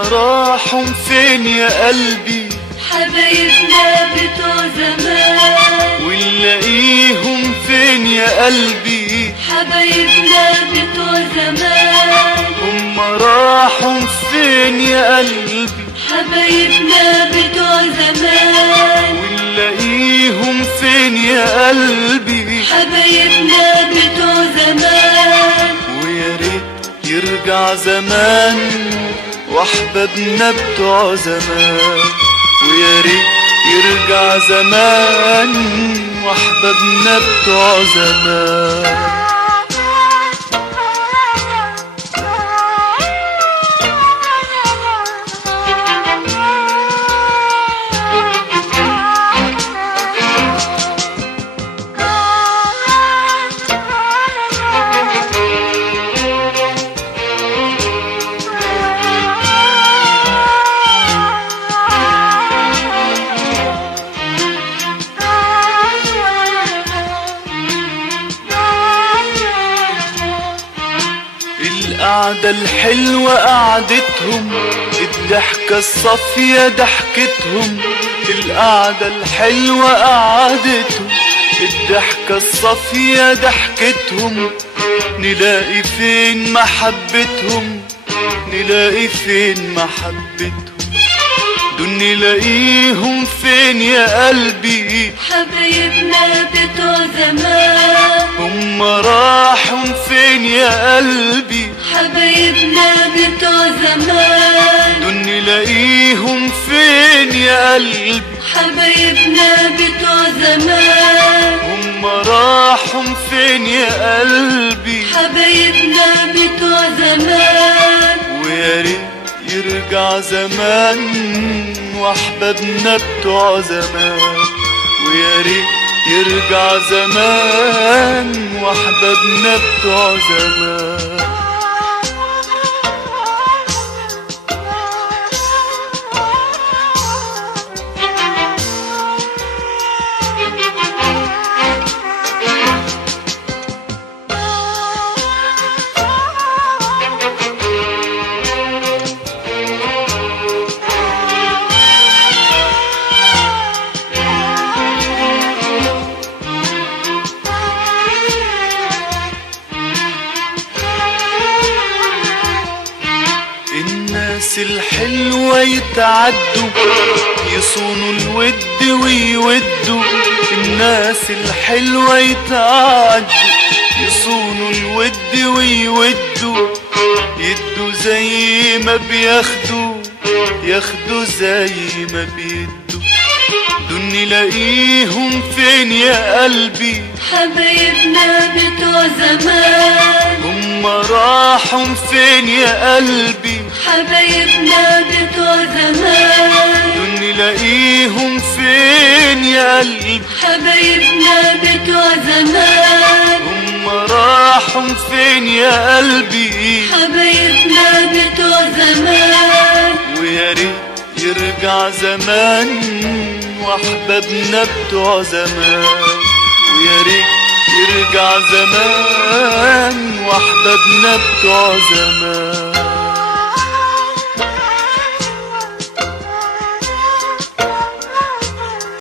راحوا فين يا قلبي؟ حبايبنا بتوع زمان. ونلاقيهم فين يا قلبي؟ حبايبنا بتوع زمان. هم راحوا فين يا قلبي؟ حبايبنا بتوع زمان. ونلاقيهم فين يا قلبي؟ حبايبنا بتوع زمان. ويا ريت يرجع زمان واحبابنا بتوع زمان. ويا ريت يرجع زمان واحبابنا بتوع زمان. القعدة الحلوة قعدتهم، الضحكة الصافية ضحكتهم. القعدة الحلوة قعدتهم، الضحكة الصافية ضحكتهم. نلاقي فين محبتهم؟ نلاقي فين محبتهم؟ دول نلاقيهم فين يا قلبي؟ حبايبنا بتوع زمان. هم راحوا فين يا قلبي؟ حبايبنا بتوع زمان. دول نلاقيهم فين يا قلبي؟ حبايبنا بتوع زمان. هم راحوا فين يا قلبي؟ حبايبنا بتوع زمان. ويا ريت يرجع زمان واحبابنا بتوع زمان. ويا ريت يرجع زمان واحبابنا بتوع زمان. الناس الحلوة يتعدوا، يصونوا الود ويودوا. الناس الحلوة يتعدوا، يصونوا الود ويودوا. يدوا زي ما بياخدوا، ياخدوا زي ما بيدوا. دول نلاقيهم فين يا قلبي؟ حبايبنا بتوع زمان. هم راحوا فين يا قلبي؟ حبايبنا بتوع زمان. دول نلاقيهم فين يا قلبي؟ حبايبنا بتوع زمان. هم راحوا فين يا قلبي؟ حبايبنا بتوع زمان. ويا ريت يرجع زمان واحبابنا بتوع زمان. ويا ريت يرجع زمان واحبابنا بتوع زمان.